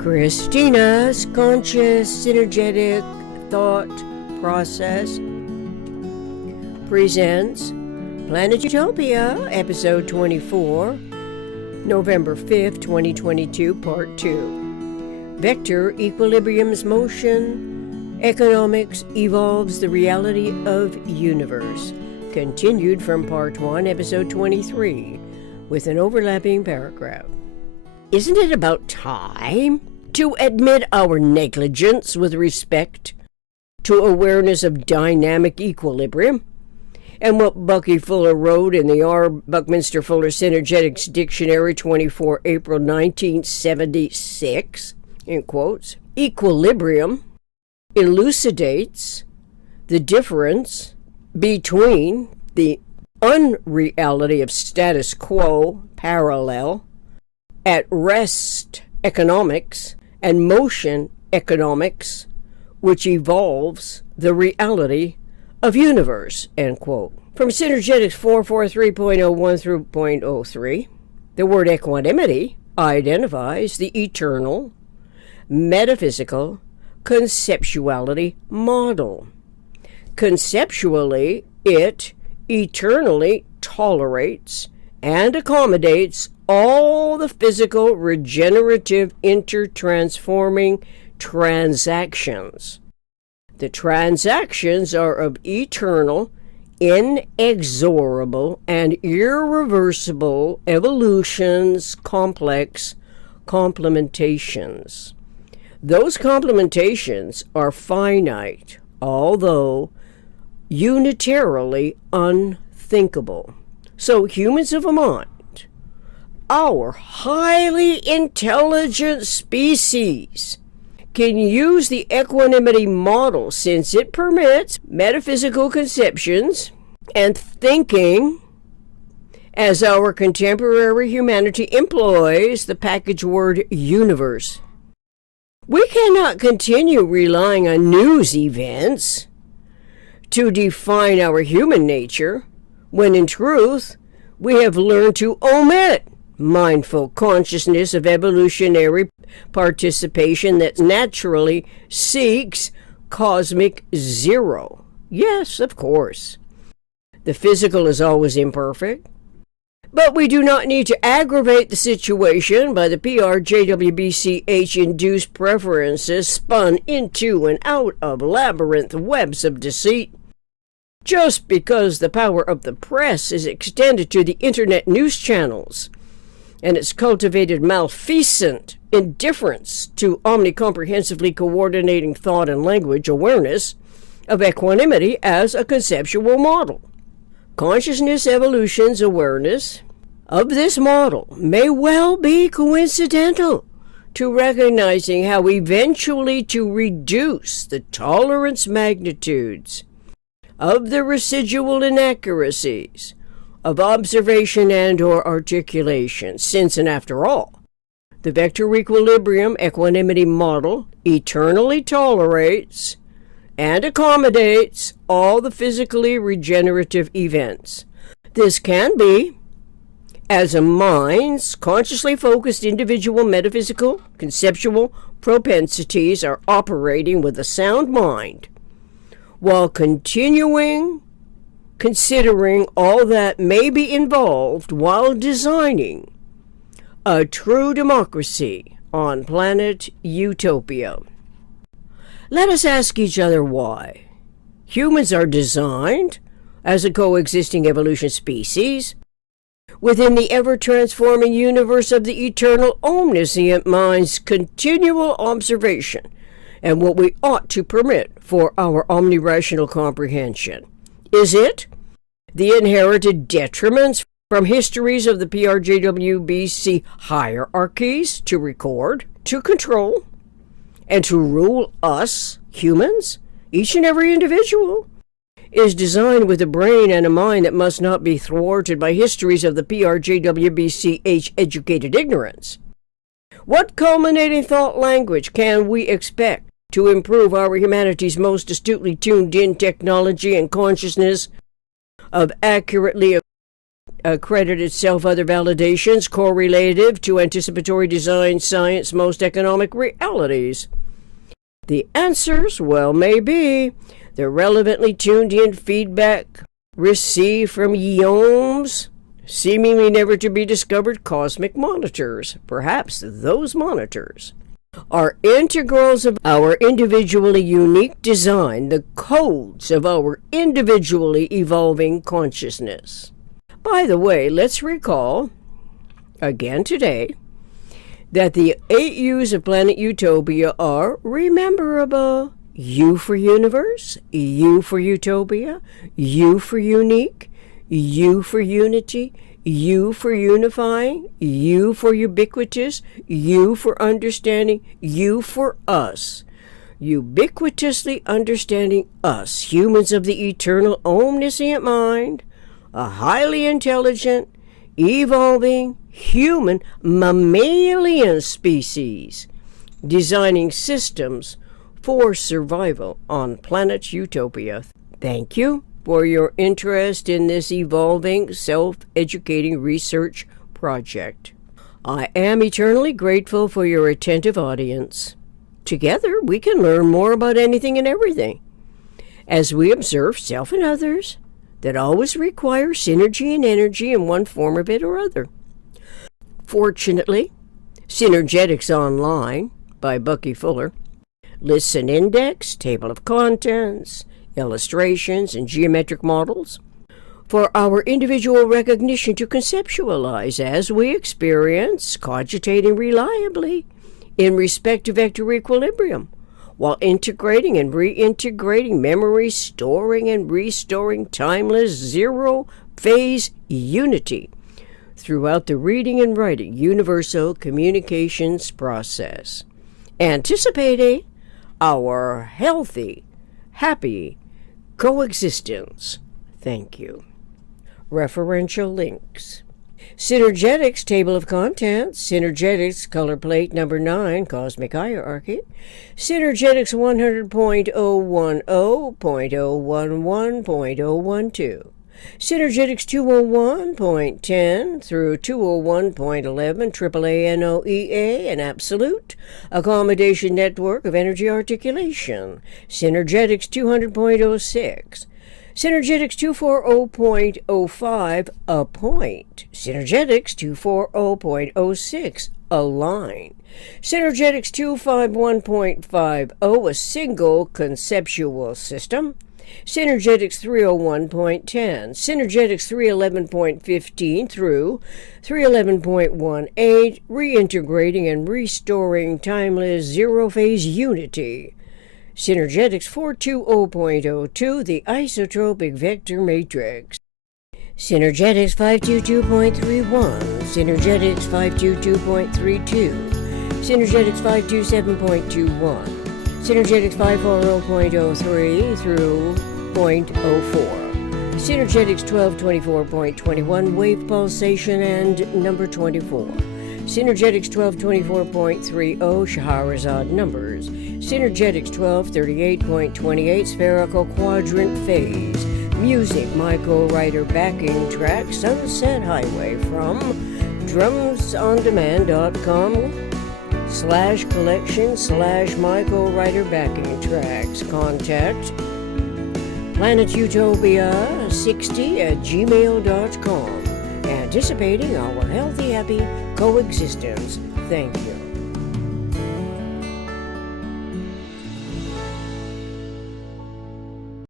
Christina's conscious synergetic thought process presents Planet Utopia, episode 24, November 5th, 2022, part 2. Vector equilibrium's motion, economics evolves the reality of universe. Continued from part 1, episode 23, with an overlapping paragraph. Isn't it about time to admit our negligence with respect to awareness of dynamic equilibrium? And what Bucky Fuller wrote in the Buckminster Fuller Synergetics Dictionary, 24 April 1976, in quotes, equilibrium elucidates the difference between the unreality of status quo parallel at rest economics and motion economics, which evolves the reality of universe, end quote. From Synergetics 443.01 through .03, the word equanimity identifies the eternal, metaphysical, conceptuality model. Conceptually, it eternally tolerates and accommodates all the physical, regenerative, intertransforming transactions. The transactions are of eternal, inexorable, and irreversible evolutions, complex complementations. Those complementations are finite, although unitarily unthinkable. So humans of a mind, our highly intelligent species, can use the equanimity model since it permits metaphysical conceptions and thinking as our contemporary humanity employs the package word universe. We cannot continue relying on news events to define our human nature when in truth we have learned to omit mindful consciousness of evolutionary participation that naturally seeks cosmic zero. Yes, of course. The physical is always imperfect, but we do not need to aggravate the situation by the PRJWBCH-induced preferences spun into and out of labyrinth webs of deceit. Just because the power of the press is extended to the internet news channels and its cultivated malfeasant indifference to omnicomprehensively coordinating thought and language awareness of equanimity as a conceptual model. Consciousness evolution's awareness of this model may well be coincidental to recognizing how eventually to reduce the tolerance magnitudes of the residual inaccuracies of observation and or articulation, since and after all, the vector equilibrium equanimity model eternally tolerates and accommodates all the physically regenerative events. This can be as a mind's consciously focused individual metaphysical, conceptual propensities are operating with a sound mind, while considering all that may be involved while designing a true democracy on planet Utopia. Let us ask each other why. Humans are designed as a coexisting evolution species within the ever-transforming universe of the eternal omniscient mind's continual observation and what we ought to permit for our omnirational comprehension. Is it the inherited detriments from histories of the PRJWBC hierarchies to record, to control, and to rule us, humans, each and every individual, is designed with a brain and a mind that must not be thwarted by histories of the PRJWBCH educated ignorance? What culminating thought language can we expect to improve our humanity's most astutely tuned in technology and consciousness of accurately accredited self-other validations correlative to anticipatory design science most economic realities? The answers, well, may be the relevantly tuned-in feedback received from eons, seemingly never to be discovered cosmic monitors. Perhaps those monitors are integrals of our individually unique design, the codes of our individually evolving consciousness. By the way, let's recall, again today, that the 8 U's of Planet Utopia are rememberable. U for universe, U for utopia, U for unique, U for unity, U for unifying, U for ubiquitous, U for understanding, U for us. Ubiquitously understanding us, humans of the eternal omniscient mind, a highly intelligent, evolving, human mammalian species, designing systems for survival on planet Utopia. Thank you for your interest in this evolving, self-educating research project. I am eternally grateful for your attentive audience. Together, we can learn more about anything and everything as we observe self and others that always require synergy and energy in one form of it or other. Fortunately, Synergetics Online by Bucky Fuller lists an index, table of contents, illustrations, and geometric models for our individual recognition to conceptualize as we experience, cogitating reliably in respect to vector equilibrium, while integrating and reintegrating memory, storing and restoring timeless zero-phase unity throughout the reading and writing universal communications process, anticipating our healthy, happy coexistence. Thank you. Referential links. Synergetics Table of Contents, Synergetics Color Plate Number 9, Cosmic Hierarchy, Synergetics 100.010.011.012, Synergetics 201.10 through 201.11 AAA NOEA and Absolute Accommodation Network of Energy Articulation, Synergetics 200.06, Synergetics 240.05 Appoint, Synergetics 240.06 Align, Synergetics 251.50 A Single Conceptual System, Synergetics 301.10, Synergetics 311.15 through 311.18 Reintegrating and Restoring Timeless Zero-Phase Unity, Synergetics 420.02 The Isotropic Vector Matrix, Synergetics 522.31, Synergetics 522.32, Synergetics 527.21, Synergetics 540.03 through .04, Synergetics 1224.21 Wave Pulsation and number 24, Synergetics 1224.30 Shahrazad Numbers, Synergetics 1238.28 Spherical Quadrant Phase, Music Michael Writer Backing Track Sunset Highway from drumsondemand.com/collection/Michael Writer Backing Tracks. Contact planetutopia60@gmail.com. Anticipating our healthy, happy coexistence. Thank you.